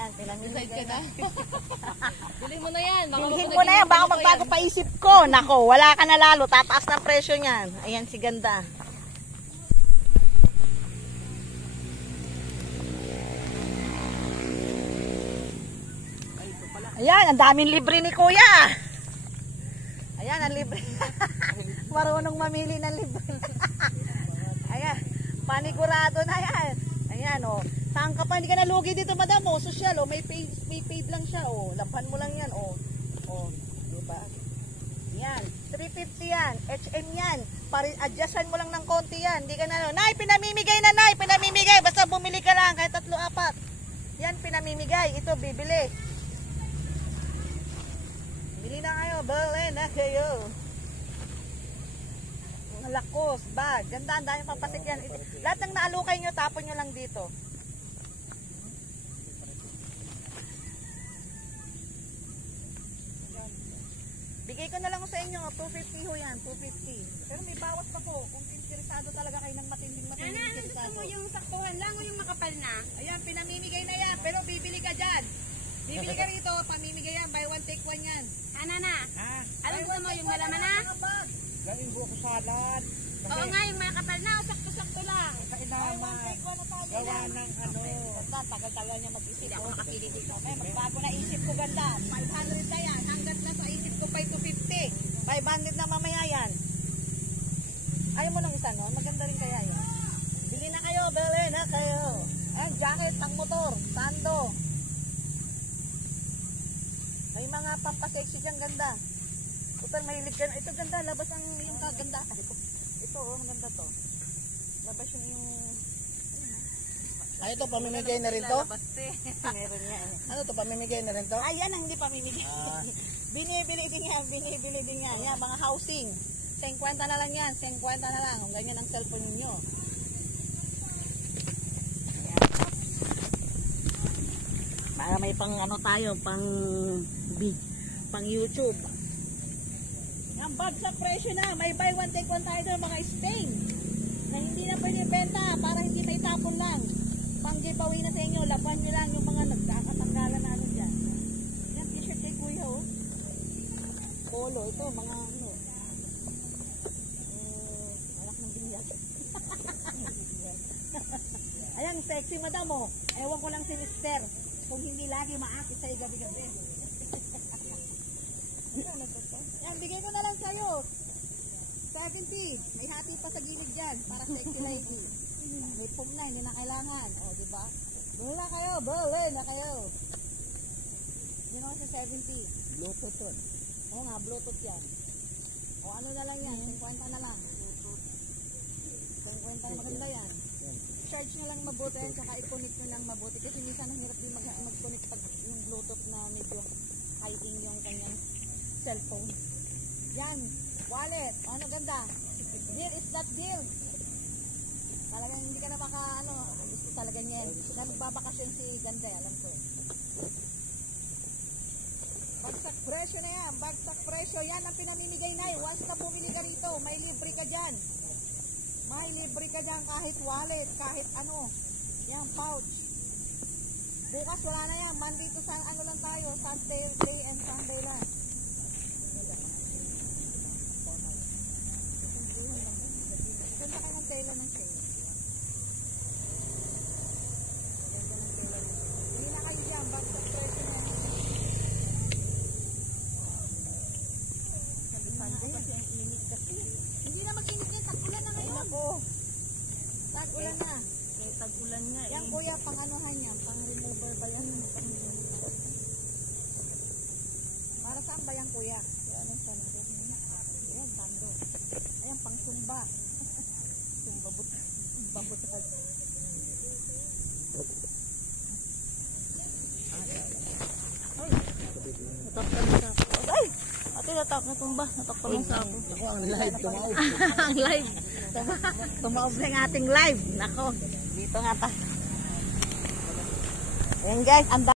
Ayan, pinamimigay na. Bilhin mo na yan. Bilhin mo na yan, baka magbago pa isip ko. Nako, wala ka na lalo, tataas ng presyo niyan. Ayan si ganda. Ayan, ang daming libre ni kuya. Ayan, ang libre. Marunong mamili ng libre. Ayan, panigurado na yan. Ayan, oh. Saan ka pa? Hindi ka nalugi dito, madam, oh. Social, oh. May paid lang siya, oh. Lampan mo lang yan, oh. Oh, diba? Yan, 350 yan. HM yan. Adjustan mo lang ng konti yan. Hindi ka na, Nay, pinamimigay na, Nay. Pinamimigay. Basta bumili ka lang, kahit 3-4. Yan, pinamimigay. Ito, bibili. Bili na kayo, bili na kayo. Lakos, bag. Ganda, ang daming papasit yan. Lahat ng naalukay nyo, tapon nyo lang dito. Bigay ko na lang sa inyo, 250 ho yan, 250. Pero may bawas pa po, kung interesado talaga kayo ng matinding interesado. Gusto mo yung saktuhan lang o yung makapal na? Ayan, pinamimigay na yan, pero bibili ka dyan. Bibili ka rito, pamimigay yan, buy one take one yan. Na. Anong gusto mo, yung malaman na? Gawin buko salad. Oo nga, yung makapal na o sakto-sakto lang. Kailangan gawa ng ano. Tagal-tagal niya mag-isip. Hindi ako makapili dito. Magbago na isip ko, ganda. 500 na yan. Hanggat na sa isip ko pa 250. 500 na mamaya yan. Ayaw mo ng isa, no? Maganda rin kaya yan. Bili na kayo, bili na kayo. Ayan, jacket, pang motor, sando. May mga pampasexy dyan, ganda. Total, mahilig ka na. Ito ganda, labas ang yung kaganda. Ito, oh, maganda to. Labas yung Ano to, pamimigay na rin to? meron niya. Ano to, pamimigay na rin to? Ayan ang hindi pamimigay. Binibili din yan. Yan, mga housing. 50 na lang yan, 50 na lang. Kung ganyan ang cellphone ninyo. Ayan. Para may pang ano tayo, pang YouTube. Ang bag sa presyo na, may buy one take one tayo doon, mga Spain. Na hindi na pwede benta, para hindi may tapon lang. Pang giveaway na sa inyo, laban nyo lang yung mga nagkakatanggalan na ano dyan. Yan, t-shirt kay kuya, oh. Polo, ito, mga ano. Anak ng binyag. Ayan, sexy madam, oh. Ewan ko lang si mister. Kung hindi lagi maakit sa'yo gabi-gabi. Yan, bigay ko na lang sa'yo. 70. May hati pa sa gilid dyan. Para sexy lady. May pum na, hindi na kailangan. O, diba? Bili na kayo, bili na kayo. Yun ako sa 70. Bluetooth to. Oo nga, Bluetooth yan. O, ano na lang yan? 50 na lang. 50 maganda yan. Charge nyo lang mabuti yan, saka i-connect nyo lang mabuti. Kasi minsan ang hirap din mag-connect pag yung Bluetooth na medyo hiding yung kanyang cellphone. Yan, wallet. O, ano ganda? Deal is that deal. Talagang hindi ka na gusto talaga niya. Na magbabakasyon si Ganda, alam ko. Bagsak presyo na yan, bagsak presyo. Yan ang pinamimigay na. Once na bumili ka rito, may libre ka dyan. May libre ka dyan kahit wallet, kahit ano. Yan, pouch. Bukas wala na yan. Monday to ano lang tayo, Saturday and Sunday lang. Ganda kayo ng tela ng sale. Hindi na mag-init yan, tag-ulan na ngayon. Tag-ulan na. Tag-ulan nga Yan kuya, pang-anuhan yan, pang-remover ba yan? Para saan ba yan kuya? Anong sando? Ayan, sando. Ayan, pang-sumba. Sumba-butas. Natakpan na sa ako. Ay! Ate, natumba. Natakpan na sa ako. Ako ang live, tumaob. Ang live. Tumaob na yung ating live. Nako, dito nga pa. Ayan guys, ang